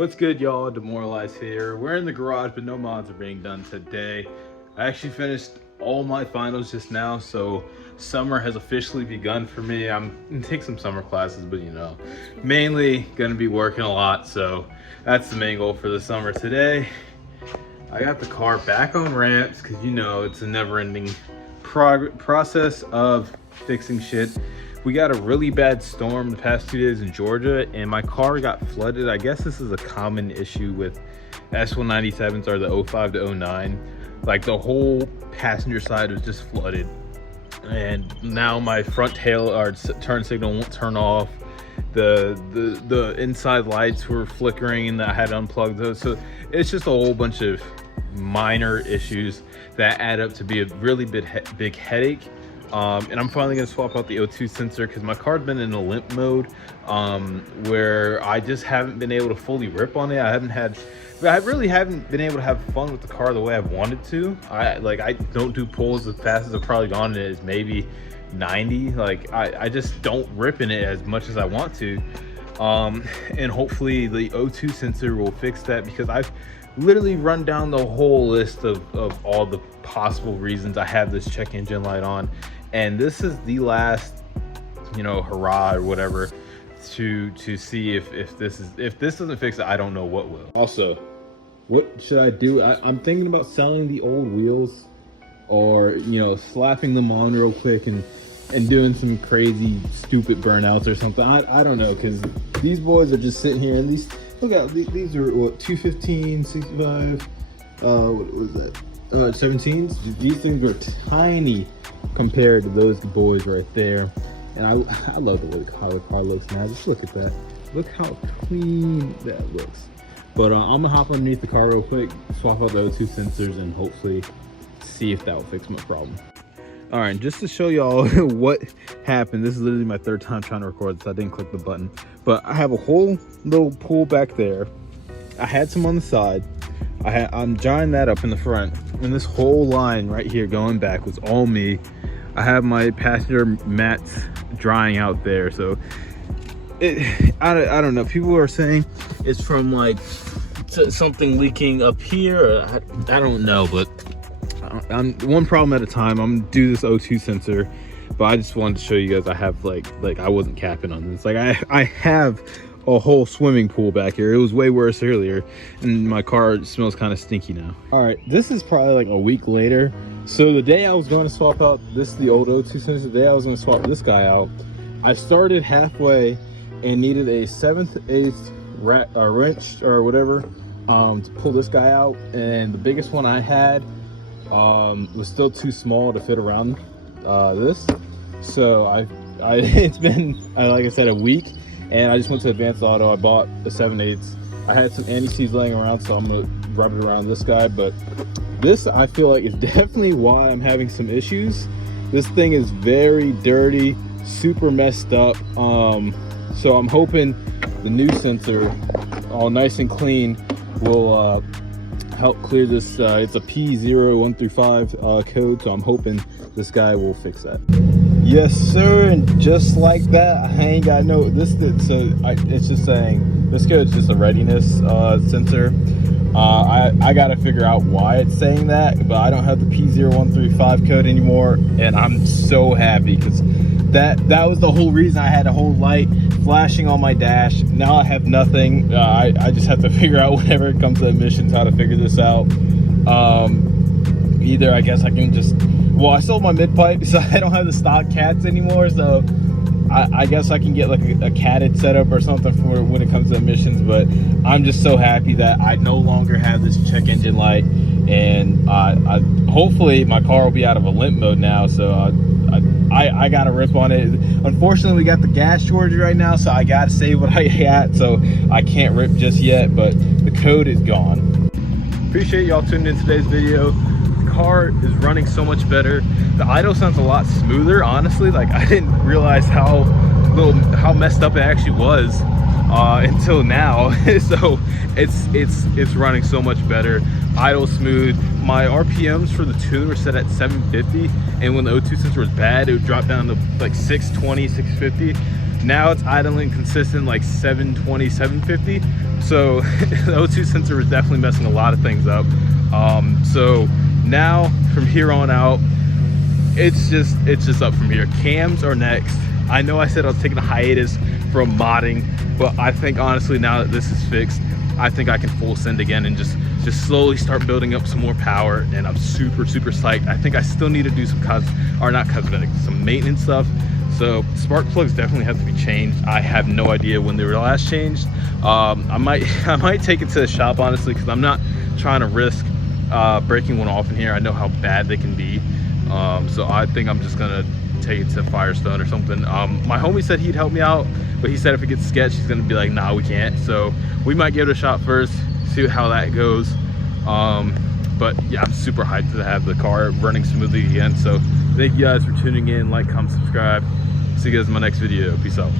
What's good, y'all? Demoralized here. We're in the garage, but no mods are being done today. I actually finished all my finals just now, so summer has officially begun for me. I'm gonna take some summer classes, but mainly gonna be working a lot, so that's the main goal for the summer today. I got the car back on ramps because it's a never-ending process of fixing shit. We got a really bad storm the past 2 days in Georgia, and my car got flooded. I guess this is a common issue with S197s or the 05 to 09. Like the whole passenger side was just flooded, and now my front tail or turn signal won't turn off. The inside lights were flickering, and I had to unplug those. So it's just a whole bunch of minor issues that add up to be a really big headache. And I'm finally gonna swap out the O2 sensor because my car's been in a limp mode, where I just haven't been able to fully rip on it. I really haven't been able to have fun with the car the way I've wanted to. I don't do pulls as fast as I've probably gone in it, is maybe 90. Like I just don't rip in it as much as I want to. And hopefully the O2 sensor will fix that, because I've literally run down the whole list of all the possible reasons I have this check engine light on, and this is the last hurrah or whatever to see if this doesn't fix it. I don't know what will. Also, what should I do? I'm thinking about selling the old wheels, or slapping them on real quick and doing some crazy stupid burnouts or something. I don't know, because these boys are just sitting here, and look out, these are what, 215 65, what was that, 17s. These things are tiny compared to those boys right there. And I love the way how the car looks now. Just look at that. Look how clean that looks. But I'm gonna hop underneath the car real quick, swap out the O2 sensors, and hopefully see if that will fix my problem. All right, just to show y'all what happened, this is literally my third time trying to record this. I didn't click the button, but I have a whole little pool back there. I had some on the side. I'm drying that up in the front, and this whole line right here going back was all me. I have my passenger mats drying out there, so I don't know. People are saying it's from like something leaking up here. I don't know, but I'm one problem at a time. I'm gonna do this O2 sensor, but I just wanted to show you guys I have like I wasn't capping on this. Like I have a whole swimming pool back here. It was way worse earlier, and my car smells kind of stinky now. All right, this is probably like a week later. So the day I was going to swap out the old O2 sensor, the day I was going to swap this guy out, I started halfway and needed a 1/7 wrench or whatever to pull this guy out, and the biggest one I had was still too small to fit around this. So it's been like I said, a week, and I just went to Advanced Auto. I bought the 7/8. I had some anti-seize laying around, so I'm gonna rub it around this guy. But this, I feel like, is definitely why I'm having some issues. This thing is very dirty, super messed up. So I'm hoping the new sensor, all nice and clean, will help clear this. It's a P0135 code, so I'm hoping this guy will fix that. Yes sir, and just like that, I ain't got no this. So it's just saying this code's just a readiness sensor. I gotta figure out why it's saying that, but I don't have the P0135 code anymore, and I'm so happy, because that was the whole reason I had a whole light flashing on my dash. Now I have nothing. I just have to figure out whenever it comes to emissions how to figure this out. Either I guess I can just, well, I sold my mid pipe, so I don't have the stock cats anymore, so I guess I can get like a catted setup or something for when it comes to emissions. But I'm just so happy that I no longer have this check engine light, and hopefully my car will be out of a limp mode now, so I gotta rip on it. Unfortunately, we got the gas shortage right now, so I gotta save what I got, so I can't rip just yet, but the code is gone. Appreciate y'all tuning in today's video. The car is running so much better. The idle sounds a lot smoother, honestly. Like, I didn't realize how messed up it actually was until now. So it's running so much better. Idle smooth. My RPMs for the tune were set at 750, and when the O2 sensor was bad, it would drop down to like 620, 650. Now it's idling consistent like 720, 750. So the O2 sensor is definitely messing a lot of things up. So now from here on out, it's just up from here. Cams are next. I know I said I was taking a hiatus from modding, but I think honestly now that this is fixed, I think I can full send again and just slowly start building up some more power, and I'm super psyched. I think I still need to do some some maintenance stuff. So spark plugs definitely have to be changed. I have no idea when they were last changed. I might take it to the shop honestly, because I'm not trying to risk breaking one off in here. I know how bad they can be. So I think I'm just gonna take it to Firestone or something. My homie said he'd help me out, but he said if it gets sketched, he's gonna be like, nah, we can't. So we might give it a shot first, see how that goes. But yeah, I'm super hyped to have the car running smoothly again. So thank you guys for tuning in. Like, comment, subscribe. See you guys in my next video. Peace out.